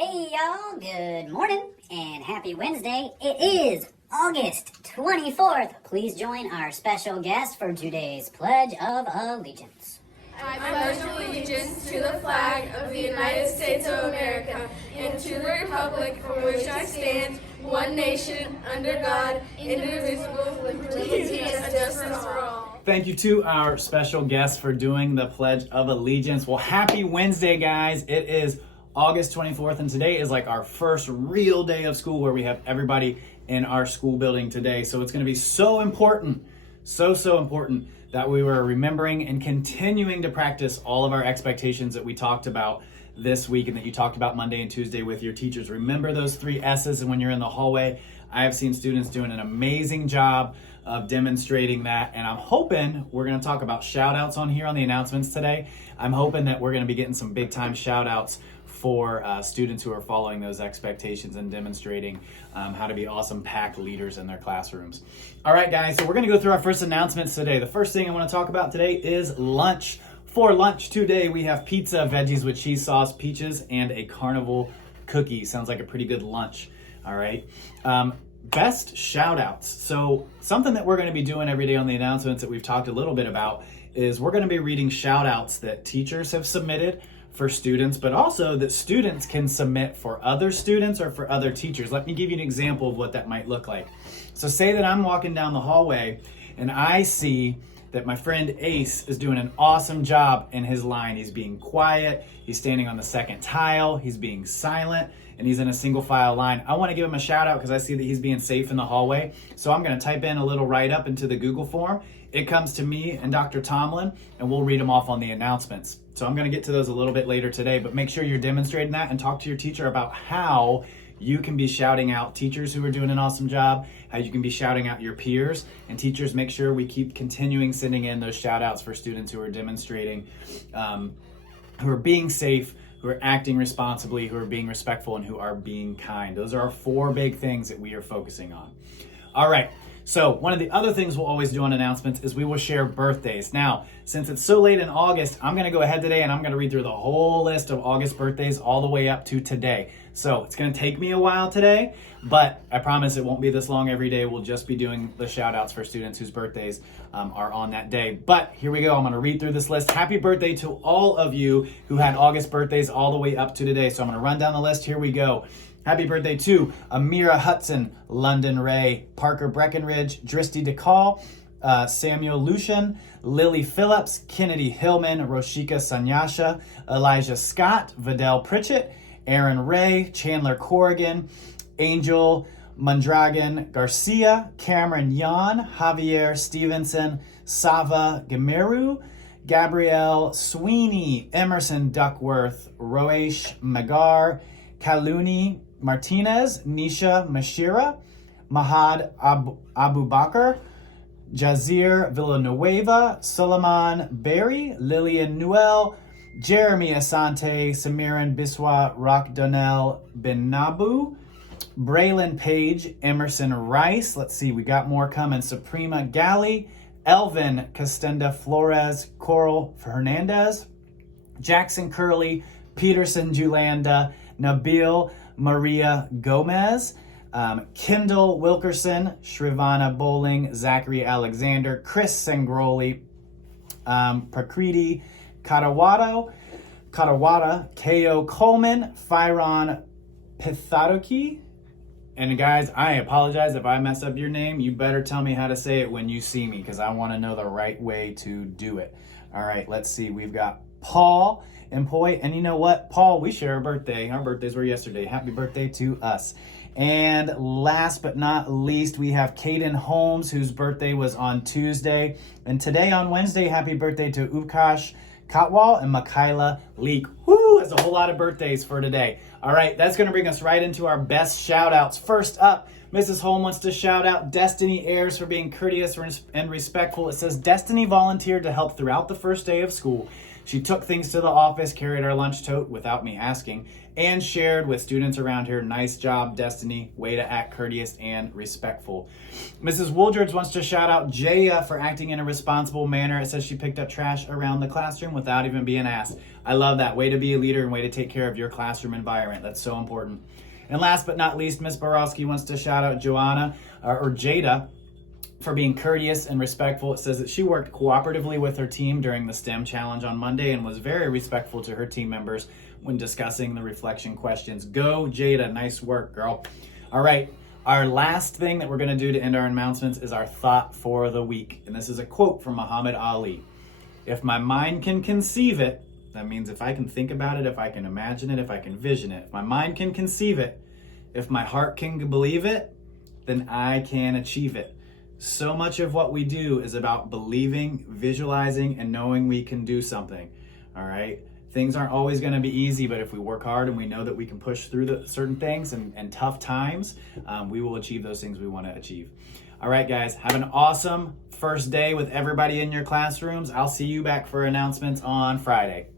Hey y'all, good morning and happy Wednesday. It is August 24th. Please join our special guest for today's Pledge of Allegiance. I pledge allegiance to the flag of the United States of America and to the republic for which I stand, one nation, under God, indivisible, with liberty and justice for all. Thank you to our special guest for doing the Pledge of Allegiance. Well, happy Wednesday, guys. It is August 24th, and today is like our first real day of school where we have everybody in our school building today. So it's going to be so important, so important that we were remembering and continuing to practice all of our expectations that we talked about this week and that you talked about Monday and Tuesday with your teachers. Remember those 3 S's, and when you're in the hallway, I have seen students doing an amazing job of demonstrating that, and I'm hoping we're going to talk about shout outs on here on the announcements today. I'm hoping that we're going to be getting some big time shout outs for students who are following those expectations and demonstrating how to be awesome pack leaders in their classrooms. All right, guys, so we're going to go through our first announcements today. The first thing I want to talk about today is lunch. For lunch today, we have pizza, veggies with cheese sauce, peaches, and a carnival cookie. Sounds like a pretty good lunch. All right. Best shout outs. So something that we're going to be doing every day on the announcements that we've talked a little bit about is we're going to be reading shout outs that teachers have submitted for students, but also that students can submit for other students or for other teachers. Let me give you an example of what that might look like. So say that I'm walking down the hallway and I see that my friend Ace is doing an awesome job in his line. He's being quiet, he's standing on the second tile, he's being silent, and he's in a single file line. I want to give him a shout out because I see that he's being safe in the hallway. So I'm going to type in a little write up into the Google form. It comes to me and Dr. Tomlin, and we'll read them off on the announcements. So I'm going to get to those a little bit later today, but make sure you're demonstrating that and talk to your teacher about how you can be shouting out teachers who are doing an awesome job, how you can be shouting out your peers, and teachers, make sure we keep continuing sending in those shout outs for students who are demonstrating, who are being safe, who are acting responsibly, who are being respectful, and who are being kind. Those are our 4 big things that we are focusing on. All right. So one of the other things we'll always do on announcements is we will share birthdays. Now, since it's so late in August, I'm going to go ahead today and I'm going to read through the whole list of August birthdays all the way up to today. So it's going to take me a while today, but I promise it won't be this long every day. We'll just be doing the shout outs for students whose birthdays are on that day. But here we go. I'm going to read through this list. Happy birthday to all of you who had August birthdays all the way up to today. So I'm going to run down the list. Here we go. Happy birthday to Amira Hudson, London Ray, Parker Breckenridge, Dristy DeCall, Samuel Lucian, Lily Phillips, Kennedy Hillman, Roshika Sanyasha, Elijah Scott, Vidal Pritchett, Aaron Ray, Chandler Corrigan, Angel Mondragon Garcia, Cameron Yan, Javier Stevenson, Sava Gameru, Gabrielle Sweeney, Emerson Duckworth, Roesh Magar, Kaluni Martinez, Nisha Mashira, Mahad Abu Bakr, Jazir Villanueva, Suleiman Berry, Lillian Newell, Jeremy Asante, Samiran Biswa Rakdonel Bin Nabu, Braylon Page, Emerson Rice. Let's see, we got more coming. Suprema Gali, Elvin Costenda Flores, Coral Hernandez, Jackson Curley, Peterson Julanda, Nabil Maria Gomez, Kendall Wilkerson, Shrivana Bowling, Zachary Alexander, Chris Sangroli, Prakriti Katawada, Ko Coleman, Fyron Pithadoki. And guys, I apologize if I mess up your name. You better tell me how to say it when you see me because I want to know the right way to do it. All right, let's see. We've got Paul Empoy, and you know what, Paul, we share a birthday. Our birthdays were yesterday. Happy birthday to us. And last but not least, we have Caden Holmes, whose birthday was on Tuesday. And today on Wednesday, happy birthday to Ukash Katwal and Michaela Leek. Woo, that's a whole lot of birthdays for today. All right, that's going to bring us right into our best shout outs. First up, Mrs. Holm wants to shout out Destiny Ayers for being courteous and respectful. It says Destiny volunteered to help throughout the first day of school. She took things to the office, carried our lunch tote without me asking, and shared with students around here. Nice job, Destiny. Way to act courteous and respectful. Mrs. Wooldridge wants to shout out Jaya for acting in a responsible manner. It says she picked up trash around the classroom without even being asked. I love that. Way to be a leader and way to take care of your classroom environment. That's so important. And last but not least, Miss Borowski wants to shout out Joanna or Jada for being courteous and respectful. It says that she worked cooperatively with her team during the STEM challenge on Monday and was very respectful to her team members when discussing the reflection questions. Go, Jada. Nice work, girl. All right. Our last thing that we're going to do to end our announcements is our thought for the week. And this is a quote from Muhammad Ali. If my mind can conceive it, that means if I can think about it, if I can imagine it, if I can vision it, if my mind can conceive it, if my heart can believe it, then I can achieve it. So much of what we do is about believing, visualizing, and knowing we can do something. All right. Things aren't always going to be easy, but if we work hard and we know that we can push through the certain things and tough times, we will achieve those things we want to achieve. All right, guys, have an awesome first day with everybody in your classrooms. I'll see you back for announcements on Friday.